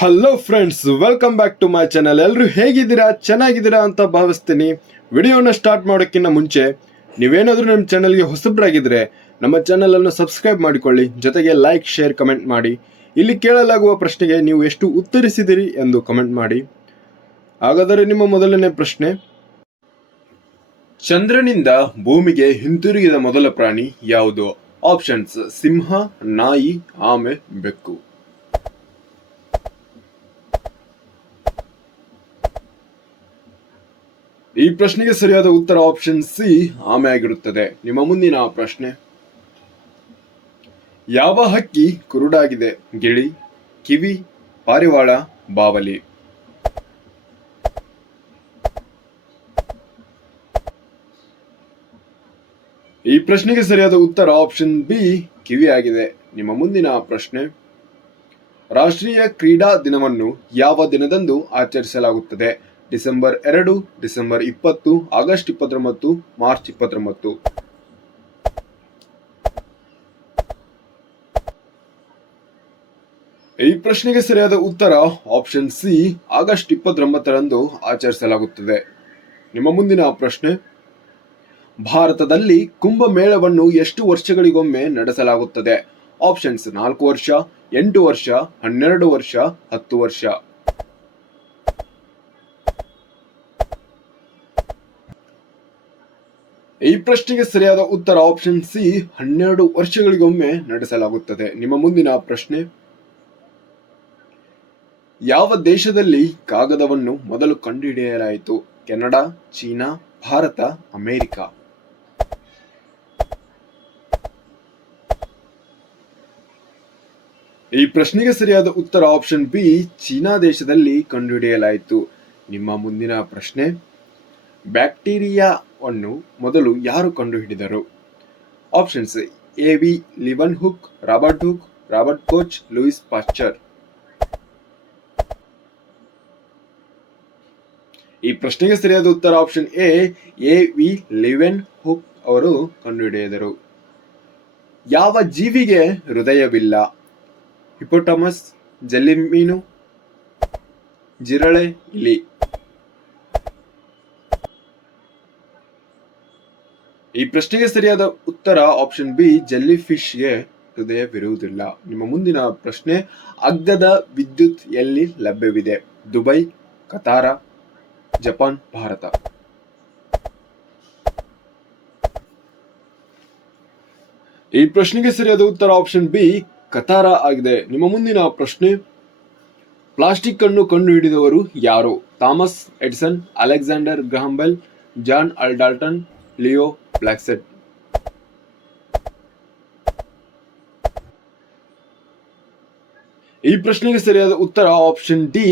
Hello friends, welcome back to my channel. ಎಲ್ಲರೂ ಹೇಗಿದ್ದೀರಾ? ಚೆನ್ನಾಗಿದ್ದೀರಾ ಅಂತ ಭಾವಿಸ್ತೀನಿ. ವಿಡಿಯೋನ ಸ್ಟಾರ್ಟ್ ಮಾಡೋಕ್ಕಿಂತ ಮುಂಚೆ ನೀವೇನಾದರೂ ನಮ್ಮ ಚಾನಲ್ಗೆ ಹೊಸಬ್ರಾಗಿದ್ದರೆ ನಮ್ಮ ಚಾನಲನ್ನು ಸಬ್ಸ್ಕ್ರೈಬ್ ಮಾಡಿಕೊಳ್ಳಿ, ಜೊತೆಗೆ ಲೈಕ್, ಶೇರ್, ಕಮೆಂಟ್ ಮಾಡಿ. ಇಲ್ಲಿ ಕೇಳಲಾಗುವ ಪ್ರಶ್ನೆಗೆ ನೀವು ಎಷ್ಟು ಉತ್ತರಿಸಿದಿರಿ ಎಂದು ಕಮೆಂಟ್ ಮಾಡಿ. ಹಾಗಾದರೆ ನಿಮ್ಮ ಮೊದಲನೇ ಪ್ರಶ್ನೆ: ಚಂದ್ರನಿಂದ ಭೂಮಿಗೆ ಹಿಂತಿರುಗಿದ ಮೊದಲ ಪ್ರಾಣಿ ಯಾವುದು? ಆಪ್ಷನ್ಸ್: ಸಿಂಹ, ನಾಯಿ, ಆಮೆ, ಬೆಕ್ಕು. ಈ ಪ್ರಶ್ನೆಗೆ ಸರಿಯಾದ ಉತ್ತರ ಆಪ್ಷನ್ ಸಿ, ಆಮೆ ಆಗಿರುತ್ತದೆ. ನಿಮ್ಮ ಮುಂದಿನ ಪ್ರಶ್ನೆ: ಯಾವ ಹಕ್ಕಿ ಕುರುಡಾಗಿದೆ? ಗಿಳಿ, ಕಿವಿ, ಪಾರಿವಾಳ, ಬಾವಲಿ. ಈ ಪ್ರಶ್ನೆಗೆ ಸರಿಯಾದ ಉತ್ತರ ಆಪ್ಷನ್ ಬಿ, ಕಿವಿ ಆಗಿದೆ. ನಿಮ್ಮ ಮುಂದಿನ ಪ್ರಶ್ನೆ: ರಾಷ್ಟ್ರೀಯ ಕ್ರೀಡಾ ದಿನವನ್ನು ಯಾವ ದಿನದಂದು ಆಚರಿಸಲಾಗುತ್ತದೆ? December 2, December 20, August 29, March 29. ಈ ಪ್ರಶ್ನೆಗೆ ಸರಿಯಾದ ಉತ್ತರ ಆಪ್ಷನ್ ಸಿ, ಆಗಸ್ಟ್ 29ರಂದು ಆಚರಿಸಲಾಗುತ್ತದೆ. ನಿಮ್ಮ ಮುಂದಿನ ಪ್ರಶ್ನೆ: ಭಾರತದಲ್ಲಿ ಕುಂಭಮೇಳವನ್ನು ಎಷ್ಟು ವರ್ಷಗಳಿಗೊಮ್ಮೆ ನಡೆಸಲಾಗುತ್ತದೆ? ಆಪ್ಷನ್ಸ್: 4 ವರ್ಷ, 8 ವರ್ಷ, 12 ವರ್ಷ, 10 ವರ್ಷ. ಈ ಪ್ರಶ್ನೆಗೆ ಸರಿಯಾದ ಉತ್ತರ ಆಪ್ಷನ್ ಸಿ, 12 ವರ್ಷಗಳಿಗೊಮ್ಮೆ ನಡೆಸಲಾಗುತ್ತದೆ. ನಿಮ್ಮ ಮುಂದಿನ ಪ್ರಶ್ನೆ: ಯಾವ ದೇಶದಲ್ಲಿ ಕಾಗದವನ್ನು ಮೊದಲು ಕಂಡುಹಿಡಿಯಲಾಯಿತು? Canada, China, Bharat, America. ಈ ಪ್ರಶ್ನೆಗೆ ಸರಿಯಾದ ಉತ್ತರ ಆಪ್ಷನ್ ಬಿ, ಚೀನಾ ದೇಶದಲ್ಲಿ ಕಂಡುಹಿಡಿಯಲಾಯಿತು. ನಿಮ್ಮ ಮುಂದಿನ ಪ್ರಶ್ನೆ: ಬ್ಯಾಕ್ಟೀರಿಯಾವನ್ನು ಮೊದಲು ಯಾರು ಕಂಡುಹಿಡಿದರು? Options: A V. Leeuwenhoek, Robert Hooke, Robert Koch, Louis Pasteur. ಈ ಪ್ರಶ್ನೆಗೆ ಸರಿಯಾದ ಉತ್ತರ ಆಪ್ಷನ್ ಎ.ವಿ. ಲಿವೆನ್ ಹುಕ್ ಅವರು ಕಂಡುಹಿಡಿದರು. ಯಾವ ಜೀವಿಗೆ ಹೃದಯವಿಲ್ಲ? ಹಿಪೋಟಮಸ್, ಜೆಲ್ಲಿಮೀನು, ಜಿರಳೆ, ಇಲಿ. ಈ ಪ್ರಶ್ನೆಗೆ ಸರಿಯಾದ ಉತ್ತರ ಆಪ್ಷನ್ ಬಿ, ಜೆಲ್ಲಿ ಫಿಶ್ಗೆ ಹೃದಯವಿರುವುದಿಲ್ಲ. ನಿಮ್ಮ ಮುಂದಿನ ಪ್ರಶ್ನೆ: ಅಗ್ಗದ ವಿದ್ಯುತ್ ಎಲ್ಲಿ ಲಭ್ಯವಿದೆ? Dubai, Qatar, Japan, Bharat. ಈ ಪ್ರಶ್ನೆಗೆ ಸರಿಯಾದ ಉತ್ತರ ಆಪ್ಷನ್ ಬಿ, ಕತಾರ ಆಗಿದೆ. ನಿಮ್ಮ ಮುಂದಿನ ಪ್ರಶ್ನೆ: ಪ್ಲಾಸ್ಟಿಕ್ ಅನ್ನು ಕಂಡುಹಿಡಿದವರು ಯಾರು? Thomas Edison, Alexander Graham Bell, John Dalton, Leo ಬ್ಲಾಕ್ಸೆಟ್. ಈ ಪ್ರಶ್ನೆಗೆ ಸರಿಯಾದ ಉತ್ತರ ಆಪ್ಷನ್ ಡಿ,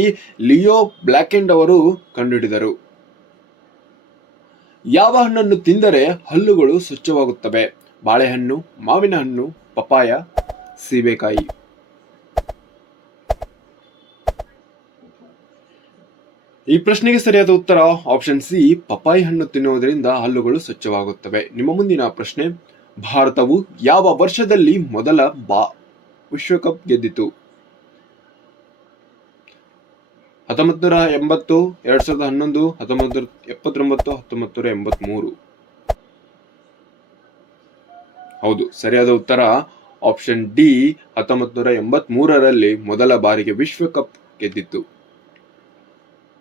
ಲಿಯೋ ಬ್ಲಾಕೆಂಡ್ ಅವರು ಕಂಡುಹಿಡಿದರು. ಯಾವ ಹಣ್ಣನ್ನು ತಿಂದರೆ ಹಲ್ಲುಗಳು ಸ್ವಚ್ಛವಾಗುತ್ತವೆ? ಬಾಳೆಹಣ್ಣು, ಮಾವಿನ ಹಣ್ಣು, ಪಪಾಯ, ಸೀಬೆಕಾಯಿ. ಈ ಪ್ರಶ್ನೆಗೆ ಸರಿಯಾದ ಉತ್ತರ ಆಪ್ಷನ್ ಸಿ, ಪಪಾಯಿ ಹಣ್ಣು ತಿನ್ನುವುದರಿಂದ ಹಲ್ಲುಗಳು ಸ್ವಚ್ಛವಾಗುತ್ತವೆ. ನಿಮ್ಮ ಮುಂದಿನ ಪ್ರಶ್ನೆ: ಭಾರತವು ಯಾವ ವರ್ಷದಲ್ಲಿ ಮೊದಲ ವಿಶ್ವಕಪ್ ಗೆದ್ದಿತು? 1980, 2011, 1979, 1983. ಹೌದು, ಸರಿಯಾದ ಉತ್ತರ ಆಪ್ಷನ್ ಡಿ, 1983ರಲ್ಲಿ ಮೊದಲ ಬಾರಿಗೆ ವಿಶ್ವಕಪ್ ಗೆದ್ದಿತ್ತು.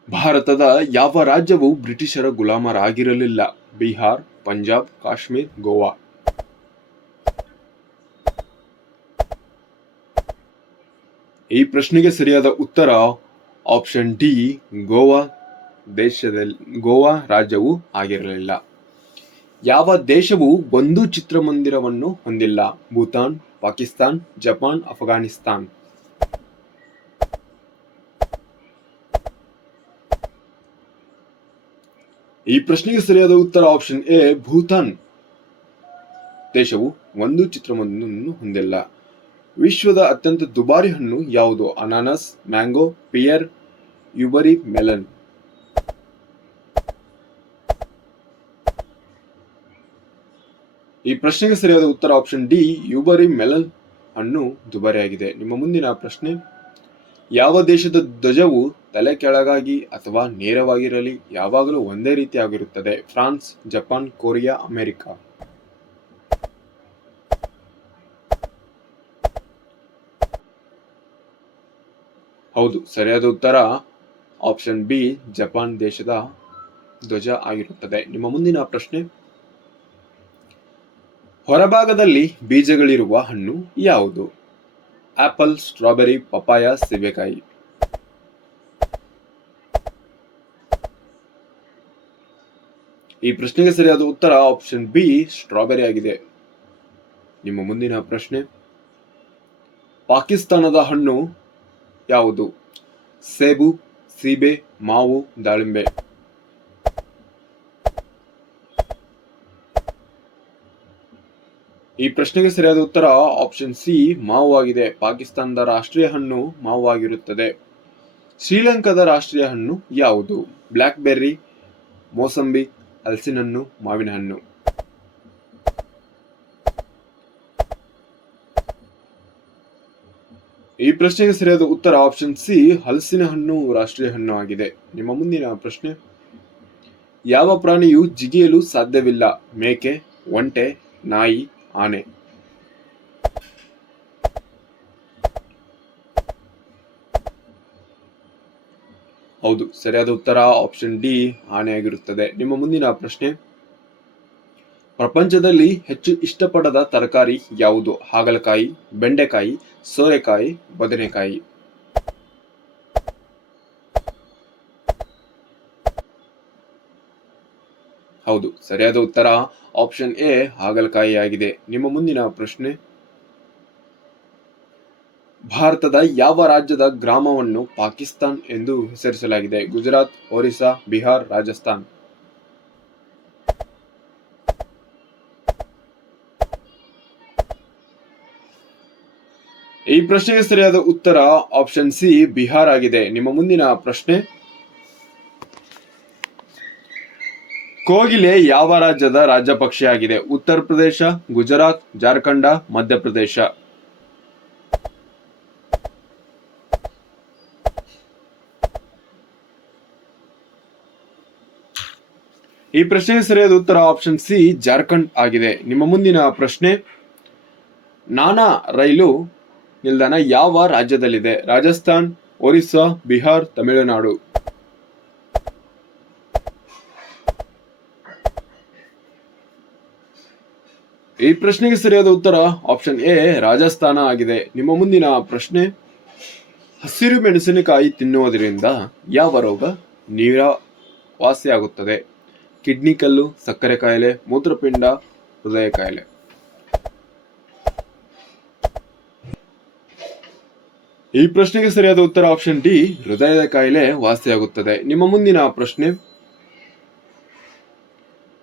ಭಾರತದ ಯಾವ ರಾಜ್ಯವು ಬ್ರಿಟಿಷರ ಗುಲಾಮರಾಗಿರಲಿಲ್ಲ? ಬಿಹಾರ್, ಪಂಜಾಬ್, ಕಾಶ್ಮೀರ್, ಗೋವಾ. ಈ ಪ್ರಶ್ನೆಗೆ ಸರಿಯಾದ ಉತ್ತರ ಆಪ್ಷನ್ ಡಿ, ಗೋವಾ ರಾಜ್ಯವು ಆಗಿರಲಿಲ್ಲ. ಯಾವ ದೇಶವು ಒಂದು ಚಿತ್ರಮಂದಿರವನ್ನು ಹೊಂದಿಲ್ಲ? ಭೂತಾನ್, ಪಾಕಿಸ್ತಾನ್, ಜಪಾನ್, ಅಫ್ಘಾನಿಸ್ತಾನ್. ಈ ಪ್ರಶ್ನೆಗೆ ಸರಿಯಾದ ಉತ್ತರ ಆಪ್ಷನ್ ಎ, ಭೂತಾನ್ ದೇಶವು ಒಂದು ಚಿತ್ರಮಂದಿರವನ್ನು ಹೊಂದಿಲ್ಲ. ವಿಶ್ವದ ಅತ್ಯಂತ ದುಬಾರಿ ಹಣ್ಣು ಯಾವುದು? ಅನಾನಸ್, ಮ್ಯಾಂಗೋ, ಪಿಯರ್, ಯುಬರಿ, ಮೆಲನ್. ಈ ಪ್ರಶ್ನೆಗೆ ಸರಿಯಾದ ಉತ್ತರ ಆಪ್ಷನ್ ಡಿ, ಯುಬರಿ ಮೆಲನ್ ಹಣ್ಣು ದುಬಾರಿಯಾಗಿದೆ. ನಿಮ್ಮ ಮುಂದಿನ ಪ್ರಶ್ನೆ: ಯಾವ ದೇಶದ ಧ್ವಜವು ತಲೆ ಕೆಳಗಾಗಿ ಅಥವಾ ನೇರವಾಗಿರಲಿ ಯಾವಾಗಲೂ ಒಂದೇ ರೀತಿಯಾಗಿರುತ್ತದೆ? France, Japan, Korea, America. ಹೌದು, ಸರಿಯಾದ ಉತ್ತರ ಆಪ್ಷನ್ ಬಿ, ಜಪಾನ್ ದೇಶದ ಧ್ವಜ ಆಗಿರುತ್ತದೆ. ನಿಮ್ಮ ಮುಂದಿನ ಪ್ರಶ್ನೆ, ಹೊರಭಾಗದಲ್ಲಿ ಬೀಜಗಳಿರುವ ಹಣ್ಣು ಯಾವುದು? ಆಪಲ್, ಸ್ಟ್ರಾಬೆರಿ, ಪಪಾಯ, ಸೀಬೆಕಾಯಿ. ಈ ಪ್ರಶ್ನೆಗೆ ಸರಿಯಾದ ಉತ್ತರ ಆಪ್ಷನ್ ಬಿ, ಸ್ಟ್ರಾಬೆರಿ ಆಗಿದೆ. ನಿಮ್ಮ ಮುಂದಿನ ಪ್ರಶ್ನೆ, ಪಾಕಿಸ್ತಾನದ ಹಣ್ಣು ಯಾವುದು? ಸೇಬು, ಸೀಬೆ, ಮಾವು, ದಾಳಿಂಬೆ. ಈ ಪ್ರಶ್ನೆಗೆ ಸರಿಯಾದ ಉತ್ತರ ಆಪ್ಷನ್ ಸಿ, ಮಾವು ಆಗಿದೆ. ಪಾಕಿಸ್ತಾನದ ರಾಷ್ಟ್ರೀಯ ಹಣ್ಣು ಮಾವು ಆಗಿರುತ್ತದೆ. ಶ್ರೀಲಂಕಾದ ರಾಷ್ಟ್ರೀಯ ಹಣ್ಣು ಯಾವುದು? ಬ್ಲ್ಯಾಕ್ ಬೆರ್ರಿ, ಮೋಸಂಬಿ, ಹಲಸಿನ ಹಣ್ಣು, ಮಾವಿನ ಹಣ್ಣು. ಈ ಪ್ರಶ್ನೆಗೆ ಸರಿಯಾದ ಉತ್ತರ ಆಪ್ಷನ್ ಸಿ, ಹಲಸಿನ ಹಣ್ಣು ರಾಷ್ಟ್ರೀಯ ಹಣ್ಣು ಆಗಿದೆ. ನಿಮ್ಮ ಮುಂದಿನ ಪ್ರಶ್ನೆ, ಯಾವ ಪ್ರಾಣಿಯು ಜಿಗಿಯಲು ಸಾಧ್ಯವಿಲ್ಲ? ಮೇಕೆ, ಒಂಟೆ, ನಾಯಿ, ಆನೆ. ಹೌದು, ಸರಿಯಾದ ಉತ್ತರ ಆಪ್ಷನ್ ಡಿ, ಆನೆ ಆಗಿರುತ್ತದೆ. ನಿಮ್ಮ ಮುಂದಿನ ಪ್ರಶ್ನೆ, ಪ್ರಪಂಚದಲ್ಲಿ ಹೆಚ್ಚು ಇಷ್ಟಪಡದ ತರಕಾರಿ ಯಾವುದು? ಹಾಗಲಕಾಯಿ, ಬೆಂಡೆಕಾಯಿ, ಸೋರೆಕಾಯಿ, ಬದನೆಕಾಯಿ. ಹೌದು, ಸರಿಯಾದ ಉತ್ತರ ಆಪ್ಷನ್ ಎ, ಹಾಗಲಕಾಯಿ ಆಗಿದೆ. ನಿಮ್ಮ ಮುಂದಿನ ಪ್ರಶ್ನೆ, ಭಾರತದ ಯಾವ ರಾಜ್ಯದ ಗ್ರಾಮವನ್ನು ಪಾಕಿಸ್ತಾನ್ ಎಂದು ಹೆಸರಿಸಲಾಗಿದೆ? ಗುಜರಾತ್, ಒರಿಸ್ಸಾ, ಬಿಹಾರ್, ರಾಜಸ್ಥಾನ್. ಈ ಪ್ರಶ್ನೆಗೆ ಸರಿಯಾದ ಉತ್ತರ ಆಪ್ಷನ್ ಸಿ, ಬಿಹಾರ್ ಆಗಿದೆ. ನಿಮ್ಮ ಮುಂದಿನ ಪ್ರಶ್ನೆ, ಕೋಗಿಲೆ ಯಾವ ರಾಜ್ಯದ ರಾಜ್ಯ ಪಕ್ಷಿಯಾಗಿದೆ? ಉತ್ತರ ಪ್ರದೇಶ, ಗುಜರಾತ್, ಜಾರ್ಖಂಡ, ಮಧ್ಯಪ್ರದೇಶ. ಈ ಪ್ರಶ್ನೆಗೆ ಸರಿಯಾದ ಉತ್ತರ ಆಪ್ಷನ್ ಸಿ, ಜಾರ್ಖಂಡ್ ಆಗಿದೆ. ನಿಮ್ಮ ಮುಂದಿನ ಪ್ರಶ್ನೆ, ನಾನಾ ರೈಲು ನಿಲ್ದಾಣ ಯಾವ ರಾಜ್ಯದಲ್ಲಿದೆ? ರಾಜಸ್ಥಾನ್, ಒರಿಸ್ಸಾ, ಬಿಹಾರ್, ತಮಿಳುನಾಡು. ಈ ಪ್ರಶ್ನೆಗೆ ಸರಿಯಾದ ಉತ್ತರ ಆಪ್ಷನ್ ಎ, ರಾಜಸ್ಥಾನ ಆಗಿದೆ. ನಿಮ್ಮ ಮುಂದಿನ ಪ್ರಶ್ನೆ, ಹಸಿರು ಮೆಣಸಿನಕಾಯಿ ತಿನ್ನುವುದರಿಂದ ಯಾವ ರೋಗ ನಿವಾರಣೆಯಾಗುತ್ತದೆ? ಕಿಡ್ನಿ ಕಲ್ಲು, ಸಕ್ಕರೆ ಕಾಯಿಲೆ, ಮೂತ್ರಪಿಂಡ, ಹೃದಯ ಕಾಯಿಲೆ. ಈ ಪ್ರಶ್ನೆಗೆ ಸರಿಯಾದ ಉತ್ತರ ಆಪ್ಷನ್ ಡಿ, ಹೃದಯದ ಕಾಯಿಲೆ ವಾಸಿಯಾಗುತ್ತದೆ. ನಿಮ್ಮ ಮುಂದಿನ ಪ್ರಶ್ನೆ,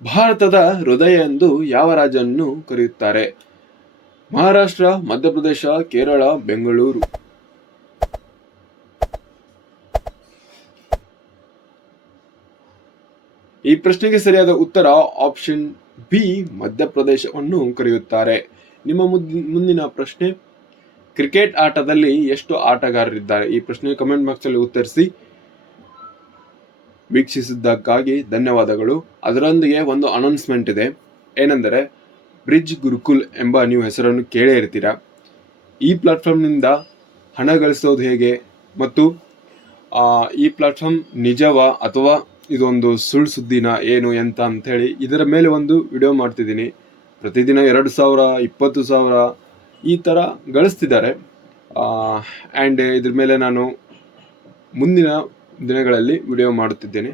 ಭಾರತದ ಹೃದಯ ಎಂದು ಯಾವ ರಾಜ್ಯವನ್ನು ಕರೆಯುತ್ತಾರೆ? ಮಹಾರಾಷ್ಟ್ರ, ಮಧ್ಯಪ್ರದೇಶ, ಕೇರಳ, ಬೆಂಗಳೂರು. ಈ ಪ್ರಶ್ನೆಗೆ ಸರಿಯಾದ ಉತ್ತರ ಆಪ್ಷನ್ ಬಿ, ಮಧ್ಯಪ್ರದೇಶವನ್ನು ಕರೆಯುತ್ತಾರೆ. ನಿಮ್ಮ ಮುಂದಿನ ಪ್ರಶ್ನೆ, ಕ್ರಿಕೆಟ್ ಆಟದಲ್ಲಿ ಎಷ್ಟು ಆಟಗಾರರಿದ್ದಾರೆ? ಈ ಪ್ರಶ್ನೆ ಕಮೆಂಟ್ ಬಾಕ್ಸ್ ಅಲ್ಲಿ ಉತ್ತರಿಸಿ. ವೀಕ್ಷಿಸಿದ್ದಕ್ಕಾಗಿ ಧನ್ಯವಾದಗಳು. ಅದರೊಂದಿಗೆ ಒಂದು ಅನೌನ್ಸ್ಮೆಂಟ್ ಇದೆ. ಏನೆಂದರೆ, ಬ್ರಿಡ್ಜ್ ಗುರುಕುಲ್ ಎಂಬ ನೀವು ಹೆಸರನ್ನು ಕೇಳೇ ಇರ್ತೀರಾ. ಈ ಪ್ಲಾಟ್ಫಾರ್ಮ್ನಿಂದ ಹಣ ಗಳಿಸೋದು ಹೇಗೆ ಮತ್ತು ಈ ಪ್ಲಾಟ್ಫಾರ್ಮ್ ನಿಜವಾ ಅಥವಾ ಇದೊಂದು ಸುಳ್ಳು ಸುದ್ದಿನ ಏನು ಎಂತ ಅಂಥೇಳಿ ಇದರ ಮೇಲೆ ಒಂದು ವಿಡಿಯೋ ಮಾಡ್ತಿದ್ದೀನಿ. ಪ್ರತಿದಿನ 2,000, 20,000 ಈ ಥರ ಗಳಿಸ್ತಿದ್ದಾರೆ. ಆ್ಯಂಡ್ ಇದ್ರ ಮೇಲೆ ನಾನು ಮುಂದಿನ ದಿನಗಳಲ್ಲಿ ವಿಡಿಯೋ ಮಾಡುತ್ತಿದ್ದೇನೆ.